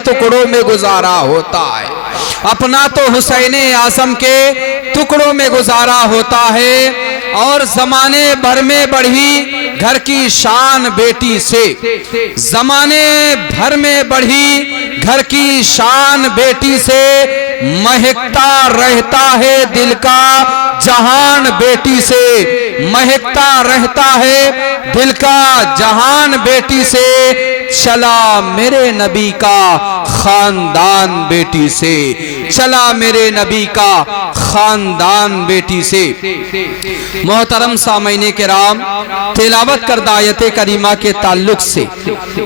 टुकड़ों में गुजारा होता है। अपना तो हुसैन आज़म के टुकड़ों में गुजारा होता है और जमाने भर में बढ़ी घर की शान बेटी से, जमाने भर में बढ़ी घर की शान बेटी से, महकता रहता है दिल का जहान बेटी से, महकता रहता है दिल का जहान बेटी से, चला मेरे नबी का खानदान बेटी से, चला मेरे नबी का खानदान बेटी से। मोहतरम सामईन किराम, तिलावत करदा आयत करीमा के ताल्लुक से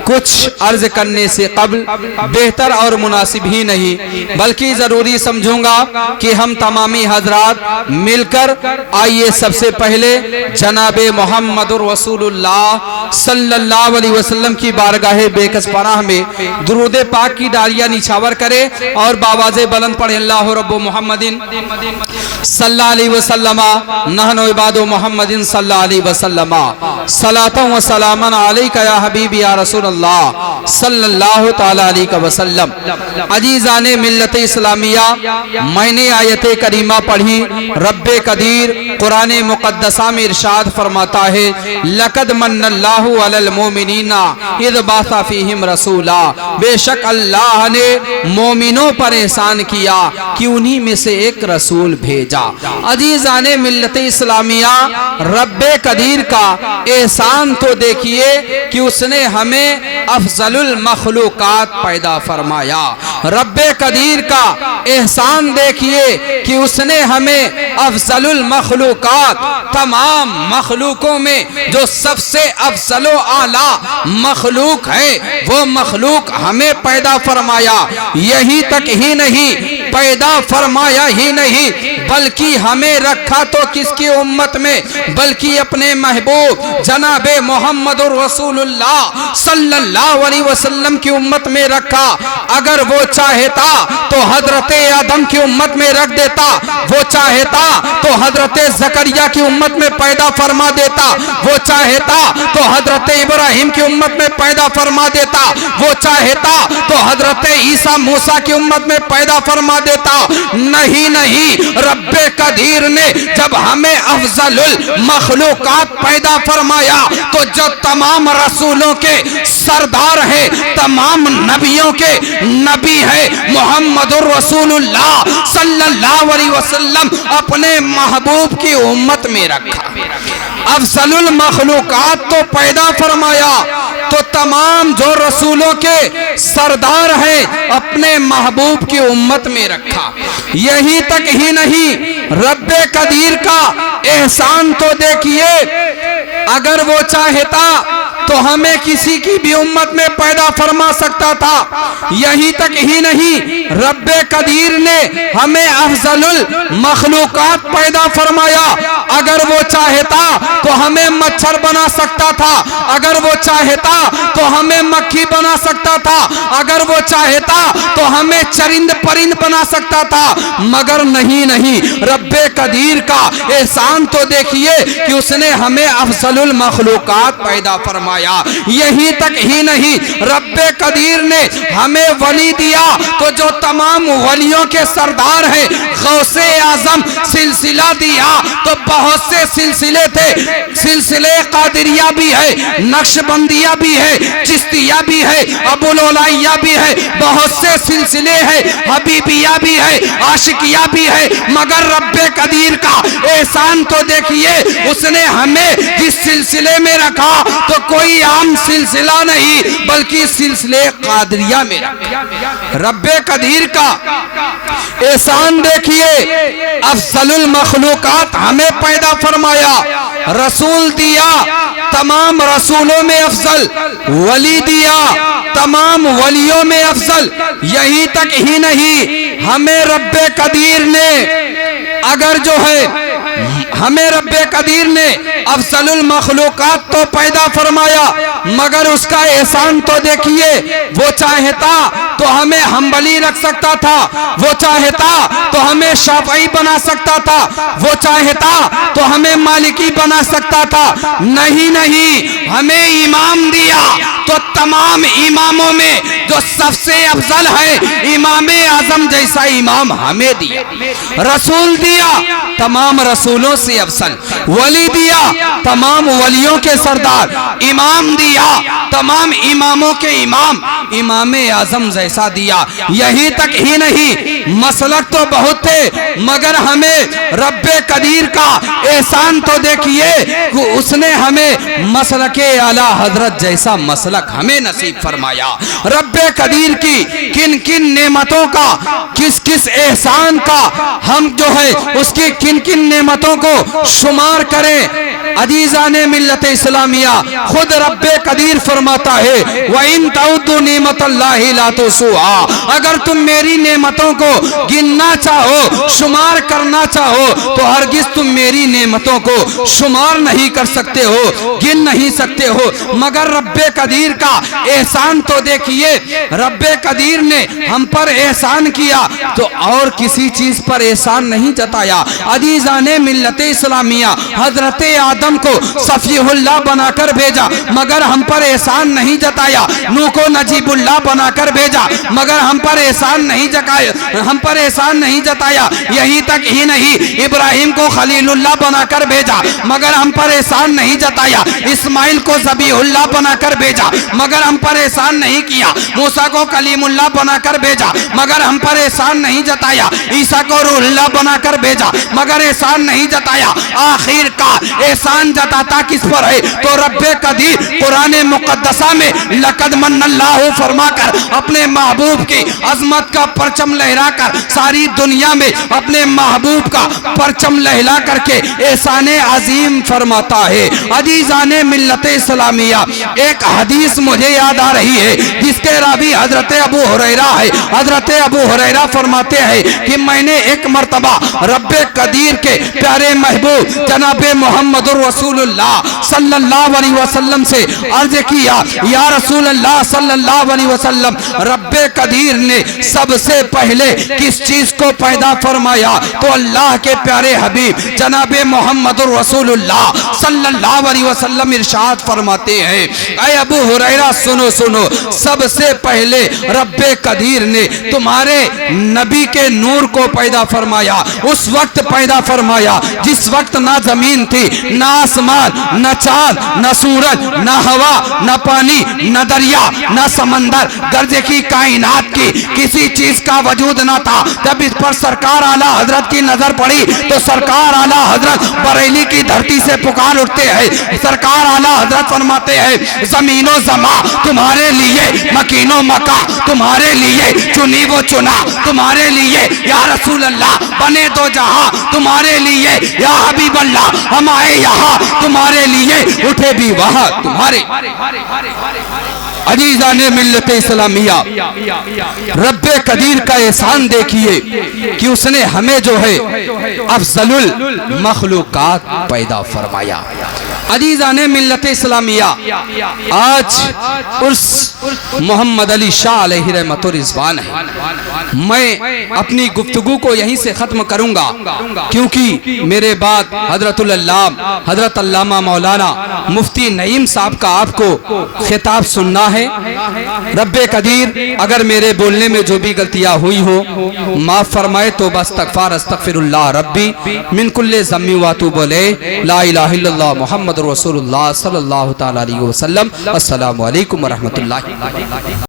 कुछ अर्ज करने से कबल बेहतर और मुनासिब ही नहीं बल्कि जरूरी समझूंगा कि हम तमामी हजरात मिलकर आइए सबसे पहले जनाबे मोहम्मदुर रसूलुल्लाह सल्लल्लाहु अलैहि वसल्लम की बारगाहे बेकस पनाह में दुरूद पाक की डालियां निछावर करें और बावाज़े बुलंद पढ़े अल्लाहु रब्बु मुहम्मदिन सल्लल्लाहु अलैहि वसल्लम नहनु इबादु मुहम्मदिन सल्लल्लाहु अलैहि वसल्लम सलातन व सलामन अलैका या हबीबी या रसूलल्लाह सल्लल्लाहु तआला अलैहि वसल्लम। अजीज़ाने मिल्लत इस्लामिया, मैंने आयत करीमा पढ़ी। रब्बे कदीर कुरान मुक़द्दसा में इरशाद फरमाता है, लक़द मन्नल्लाहु अलल मोमिनीना इज़ बासा फ़ीहिम रसूला, बेशक अल्लाह ने मोमिनों पर एहसान किया कि उन्हीं में से एक रसूल भेजा। अजीज़ाने मिल्लत इस्लामिया, रब्बे कदीर का एहसान तो देखिए कि उसने हमें अफजलुल मखलूकात पैदा फरमाया। रब्बे कदीर का एहसान देखिए कि उसने हमें अफजलुल मखलूकात, तमाम मखलूकों में जो सबसे अफजलो आला मखलूक है वो मखलूक हमें पैदा फरमाया। यही तक ही नहीं, पैदा फरमाया ही नहीं बल्कि हमें रखा तो किसकी उम्मत में, बल्कि अपने महबूब जनाबे मोहम्मदुर रसूलुल्लाह सल्लल्लाहु अलैहि वसल्लम की उम्मत में रखा। अगर वो चाहता तो हजरत आदम की उम्मत में रख देता, वो चाहता तो हजरत ज़करिया की उम्मत में पैदा फरमा देता, वो चाहता तो हजरत इब्राहिम की उम्मत में पैदा फरमा देता, वो चाहता तो हजरत ईसा मूसा की उम्मत में पैदा फरमा देता। नहीं नहीं, रब्बे कदीर ने जब हमें अफजलुल मखलूकात पैदा फरमाया तो जो तमाम रसूलों के सरदार है, तमाम नबियों के नबी है, मोहम्मदुर रसूलुल्लाह सल्लल्लाहु अलैहि वसल्लम अपने महबूब की उम्मत में रखा। अफजलुल मखलूकात तो पैदा फरमाया तो तमाम जो रसूलों के सरदार हैं अपने महबूब की उम्मत में रखा। यही तक ही नहीं, रब्बे कदीर का एहसान तो देखिए, अगर वो चाहता तो हमें किसी की भी उम्मत में पैदा फरमा सकता था। यही तक ही नहीं, रब्बे कदीर ने हमें अफजलुल मखलूकात पैदा फरमाया। अगर वो चाहता तो हमें मच्छर बना सकता था, अगर वो चाहता तो हमें मक्खी बना सकता था, अगर वो चाहता तो हमें चरिंद परिंद बना सकता था, मगर नहीं नहीं, रब्बे कदीर का एहसान तो देखिए कि उसने हमें अफजलुल मखलूकात पैदा फरमाया। यही तक ही नहीं, रब्बे कदीर ने हमें वली दिया तो जो तमाम वलियों के सरदार हैं, गौसे आजम सिलसिला दिया तो बहुत से सिलसिले थे। सिलसिले कादिरिया भी है, नक्शबंदिया भी है, चिश्तिया भी है, अबुल ओलाइया भी है, बहुत से सिलसिले हैं, हबीबिया भी है, आशिकिया भी है, मगर रब्बे कदीर का एहसान तो देखिए, उसने हमें जिस सिलसिले में रखा तो कोई आम सिलसिला नहीं बल्कि सिलसिले कादरिया में रखा। रब्बे कदीर का एहसान देखिए, अफजलुल मखलूकात हमें पैदा फरमाया, रसूल दिया, तमाम रसूलों में अफजल, वली दिया, तमाम वलियों में अफजल। यही तक ही नहीं, हमें रब्बे कदीर ने अगर जो है हमें रब्बे कदीर ने अफजलुल मखलूकात तो पैदा फरमाया मगर उसका एहसान तो देखिए, वो चाहता तो हमें हम्बली रख सकता था, वो चाहता तो हमें शाफई बना सकता था, वो चाहता तो हमें मालिकी बना सकता था। नहीं नहीं, हमें इमाम दिया تو تمام اماموں میں جو سب سے افضل ہے امام اعظم جیسا امام ہمیں دیا، رسول دیا تمام رسولوں سے افضل، ولی دیا تمام ولیوں کے سردار، امام دیا تمام اماموں کے امام، امام اعظم جیسا دیا۔ یہی تک ہی نہیں، مسلک تو بہت تھے مگر ہمیں رب قدیر کا احسان تو دیکھیے کہ اس نے ہمیں مسلک اعلیٰ حضرت جیسا مسلک ہمیں نصیب فرمایا۔ رب قدیر کی کن کن نعمتوں کا، کس کس احسان کا ہم جو ہے اس کی کن کن نعمتوں کو شمار کریں۔ عزیزان ملت اسلامیہ، خود رب قدیر فرماتا ہے وَإِن تَعُدُّوا نِعْمَةَ اللَّهِ لَا تُحْصُوهَا، اگر تم میری نعمتوں کو گننا چاہو، شمار کرنا چاہو تو ہرگز تم میری نعمتوں کو شمار نہیں کر سکتے ہو، گن نہیں سکتے ہو۔ مگر رب قدیر کا احسان تو دیکھیے، رب قدیر نے ہم پر احسان کیا تو اور کسی چیز پر احسان نہیں جتایا۔ عزیزان ملت اسلامیہ، حضرت آدم کو صفیہ اللہ بنا کر بھیجا مگر ہم پر احسان نہیں جتایا، نوح کو نجیب اللہ بنا کر بھیجا مگر ہم پر احسان نہیں جتایا، یہی تک ہی نہیں ابراہیم کو خلیل اللہ بنا کر بھیجا مگر ہم پر احسان نہیں جتایا، اسماعیل کو ذبیح اللہ بنا کر بھیجا مگر ہم پر احسان نہیں کیا، موسیٰ کو کلیم اللہ بنا کر بھیجا مگر ہم پر احسان نہیں جتایا، عیسیٰ کو روح اللہ بنا کر بھیجا مگر احسان نہیں جتایا۔ آخر کا احسان جتاتا کس پر ہے تو رب قدیر قرآن مقدسہ میں لقد من اللہ فرما کر اپنے محبوب کی عظمت کا پرچم لہرا کر ساری دنیا میں اپنے محبوب کا پرچم لہلا کر کے احسان عظیم فرماتا ہے۔ عزیزان ملت اسلامیہ، ایک حدیث مجھے یاد آ رہی ہے جس کے راوی حضرت ابو ہریرہ ہے۔ حضرت ابو ہریرہ فرماتے ہیں کہ میں نے ایک مرتبہ رب قدیر کے پیارے محبوب جناب محمد رسول اللہ صلی اللہ علیہ وسلم سے عرض کیا، یا رسول اللہ صلی اللہ علیہ وسلم، رب قدیر نے سب سے پہلے کس چیز کو پیدا فرمایا؟ تو اللہ کے پیارے حبیب جناب محمد رسول اللہ صلی اللہ علیہ وسلم ارشاد فرماتے ہیں، اے ابو ہریرہ سنو سنو، سب سے پہلے رب قدیر نے تمہارے نبی کے نور کو پیدا فرمایا، اس وقت پیدا فرمایا جس وقت نہ زمین تھی، نہ آسمان، نہ چاند، نہ سورج، نہ ہوا، نہ پانی، نہ دریا، نہ سمندر، گرج کی کائنات کی کسی چیز کا وجود نہ تھا۔ جب اس پر سرکار اعلیٰ حضرت کی نظر پڑی تو سرکار اعلیٰ حضرت بریلی کی دھرتی سے پکار اٹھتے ہیں۔ سرکار اعلیٰ حضرت فرماتے ہیں، زمین و زماں تمہارے لیے، مکین و مکہ تمہارے لیے، چنی و چنا تمہارے لیے، یا رسول اللہ بنے دو جہاں تمہارے لیے، یا حبیب اللہ ہم آئے یہاں تمہارے لیے، اٹھے بھی وہاں تمہارے۔ عزیزان ملت اسلامیہ، رب قدیر کا احسان دیکھیے کہ اس نے ہمیں جو ہے افضل المخلوقات پیدا فرمایا۔ عزیزان ملت اسلامیہ، آج اس محمد علی شاہ علیہ رحمت و رضوان ہے۔ میں اپنی گفتگو کو یہیں سے ختم کروں گا کیونکہ میرے بعد حضرت علامہ مولانا مفتی نعیم صاحب کا آپ کو خطاب سننا ہے۔ رب قدیر اگر میرے بولنے میں جو بھی غلطیاں ہوئی ہو معاف فرمائے، توبہ استغفار استغفر اللہ ربی من کل ذنب واتوب الیہ، لا الہ الا اللہ محمد رسول اللہ صلی اللہ تعالی علیہ وسلم۔ السلام علیکم ورحمۃ اللہ۔